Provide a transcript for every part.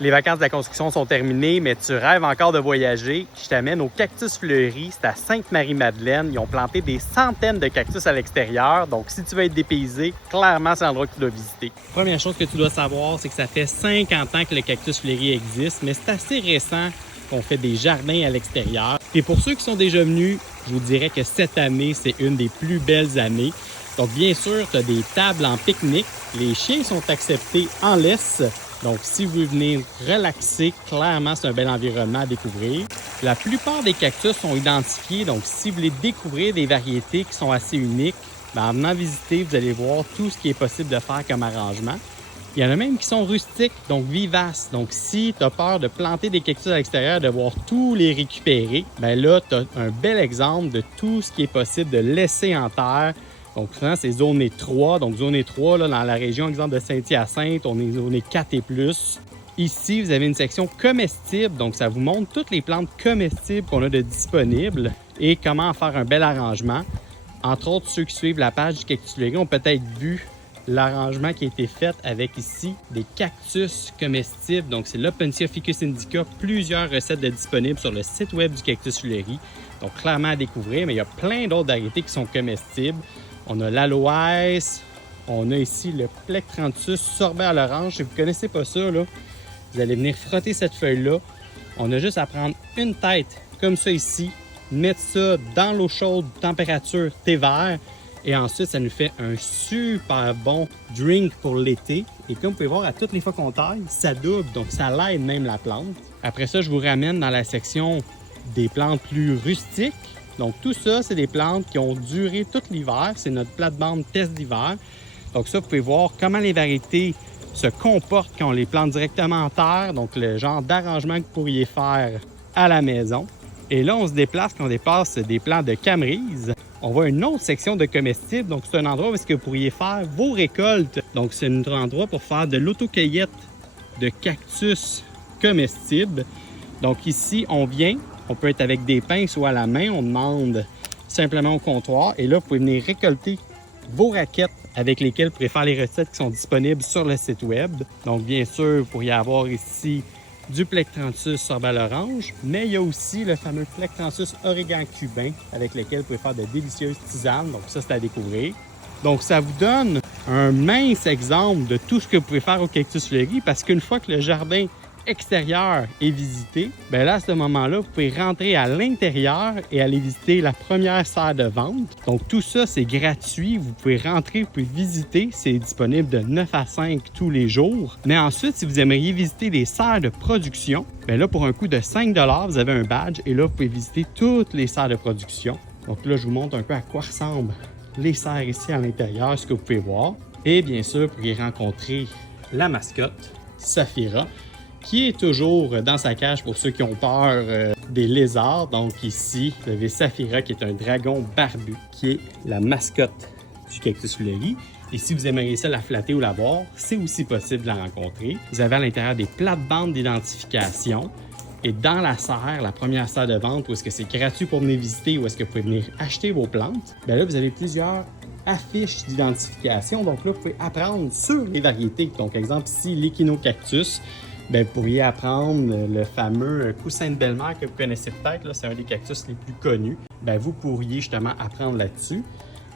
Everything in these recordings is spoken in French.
Les vacances de la construction sont terminées, mais tu rêves encore de voyager. Je t'amène au Cactus Fleury, c'est à Sainte-Marie-Madeleine. Ils ont planté des centaines de cactus à l'extérieur. Donc, si tu veux être dépaysé, clairement, c'est l'endroit que tu dois visiter. Première chose que tu dois savoir, c'est que ça fait 50 ans que le Cactus Fleury existe, mais c'est assez récent qu'on fait des jardins à l'extérieur. Et pour ceux qui sont déjà venus, je vous dirais que cette année, c'est une des plus belles années. Donc, bien sûr, tu as des tables en pique-nique. Les chiens sont acceptés en laisse. Donc, si vous venez relaxer, clairement, c'est un bel environnement à découvrir. La plupart des cactus sont identifiés. Donc, si vous voulez découvrir des variétés qui sont assez uniques, en venant visiter, vous allez voir tout ce qui est possible de faire comme arrangement. Il y en a même qui sont rustiques, donc vivaces. Donc, si tu as peur de planter des cactus à l'extérieur, de voir tous les récupérer, bien là, tu as un bel exemple de tout ce qui est possible de laisser en terre. Donc, souvent, c'est zoné 3. Donc, zoné 3, là, dans la région, exemple de Saint-Hyacinthe, on est zoné 4 et plus. Ici, vous avez une section comestible. Donc, ça vous montre toutes les plantes comestibles qu'on a de disponibles et comment faire un bel arrangement. Entre autres, ceux qui suivent la page du Cactus Fleury ont peut-être vu l'arrangement qui a été fait avec ici des cactus comestibles. Donc, c'est l'Opuntia ficus indica. Plusieurs recettes de disponibles sur le site web du Cactus Fleury. Donc, clairement à découvrir, mais il y a plein d'autres variétés qui sont comestibles. On a l'aloès, on a ici le Plectranthus sorbet à l'orange. Si vous ne connaissez pas ça, là, vous allez venir frotter cette feuille-là. On a juste à prendre une tête comme ça ici, mettre ça dans l'eau chaude, température thé vert, et ensuite, ça nous fait un super bon drink pour l'été. Et comme vous pouvez voir, à toutes les fois qu'on taille, ça double, donc ça l'aide même la plante. Après ça, je vous ramène dans la section des plantes plus rustiques. Donc, tout ça, c'est des plantes qui ont duré tout l'hiver. C'est notre plate-bande test d'hiver. Donc, ça, vous pouvez voir comment les variétés se comportent quand on les plante directement en terre. Donc, le genre d'arrangement que vous pourriez faire à la maison. Et là, on se déplace quand on dépasse des plants de camerise. On voit une autre section de comestibles. Donc, c'est un endroit où est-ce que vous pourriez faire vos récoltes. Donc, c'est un endroit pour faire de l'autocueillette de cactus comestibles. Donc, ici, on vient. On peut être avec des pinces ou à la main. On demande simplement au comptoir. Et là, vous pouvez venir récolter vos raquettes avec lesquelles vous pourrez faire les recettes qui sont disponibles sur le site web. Donc, bien sûr, vous pourriez avoir ici du Plectranthus sorbet à l'orange, mais il y a aussi le fameux Plectranthus origan cubain avec lequel vous pouvez faire de délicieuses tisanes. Donc, ça, c'est à découvrir. Donc, ça vous donne un mince exemple de tout ce que vous pouvez faire au Cactus Fleury parce qu'une fois que le jardin extérieur est visité, bien là, à ce moment-là, vous pouvez rentrer à l'intérieur et aller visiter la première serre de vente. Donc, tout ça, c'est gratuit. Vous pouvez rentrer, vous pouvez visiter. C'est disponible de 9 à 5 tous les jours. Mais ensuite, si vous aimeriez visiter les serres de production, bien là, pour un coût de 5 $, vous avez un badge et là, vous pouvez visiter toutes les serres de production. Donc là, je vous montre un peu à quoi ressemblent les serres ici à l'intérieur, ce que vous pouvez voir. Et bien sûr, vous pourriez rencontrer la mascotte, Saphira, qui est toujours dans sa cage pour ceux qui ont peur des lézards. Donc ici, vous avez Saphira qui est un dragon barbu, qui est la mascotte du Cactus Fleury. Et si vous aimeriez ça la flatter ou la voir, c'est aussi possible de la rencontrer. Vous avez à l'intérieur des plates-bandes d'identification. Et dans la serre, la première serre de vente, où est-ce que c'est gratuit pour venir visiter, où est-ce que vous pouvez venir acheter vos plantes, bien là, vous avez plusieurs affiches d'identification. Donc là, vous pouvez apprendre sur les variétés. Donc, exemple ici, l'Echinocactus. Bien, vous pourriez apprendre le fameux coussin de belle-mère que vous connaissez peut-être. C'est un des cactus les plus connus. Bien, vous pourriez justement apprendre là-dessus.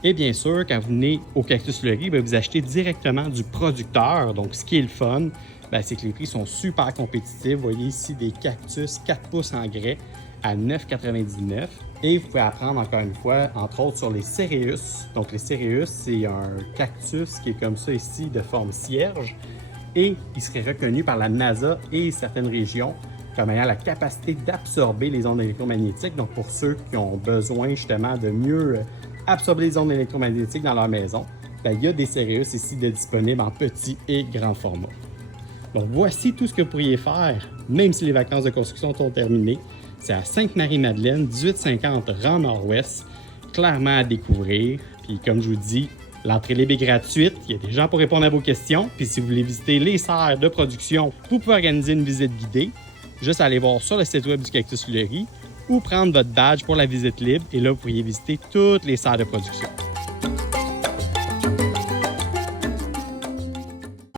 Et bien sûr, quand vous venez au Cactus Fleury, bien, vous achetez directement du producteur. Donc, ce qui est le fun, bien, c'est que les prix sont super compétitifs. Vous voyez ici des cactus 4 pouces en grès à 9,99 $. Et vous pouvez apprendre encore une fois, entre autres, sur les Cereus. Donc, les Cereus, c'est un cactus qui est comme ça ici, de forme cierge. Et il serait reconnu par la NASA et certaines régions comme ayant la capacité d'absorber les ondes électromagnétiques. Donc, pour ceux qui ont besoin justement de mieux absorber les ondes électromagnétiques dans leur maison, bien, il y a des Cereus ici de disponibles en petit et grand format. Donc, voici tout ce que vous pourriez faire, même si les vacances de construction sont terminées. C'est à Sainte-Marie-Madeleine, 1850 rang Nord-Ouest, clairement à découvrir. Puis, comme je vous dis, l'entrée libre est gratuite. Il y a des gens pour répondre à vos questions. Puis si vous voulez visiter les serres de production, vous pouvez organiser une visite guidée. Juste aller voir sur le site web du Cactus Fleury ou prendre votre badge pour la visite libre. Et là, vous pourriez visiter toutes les serres de production.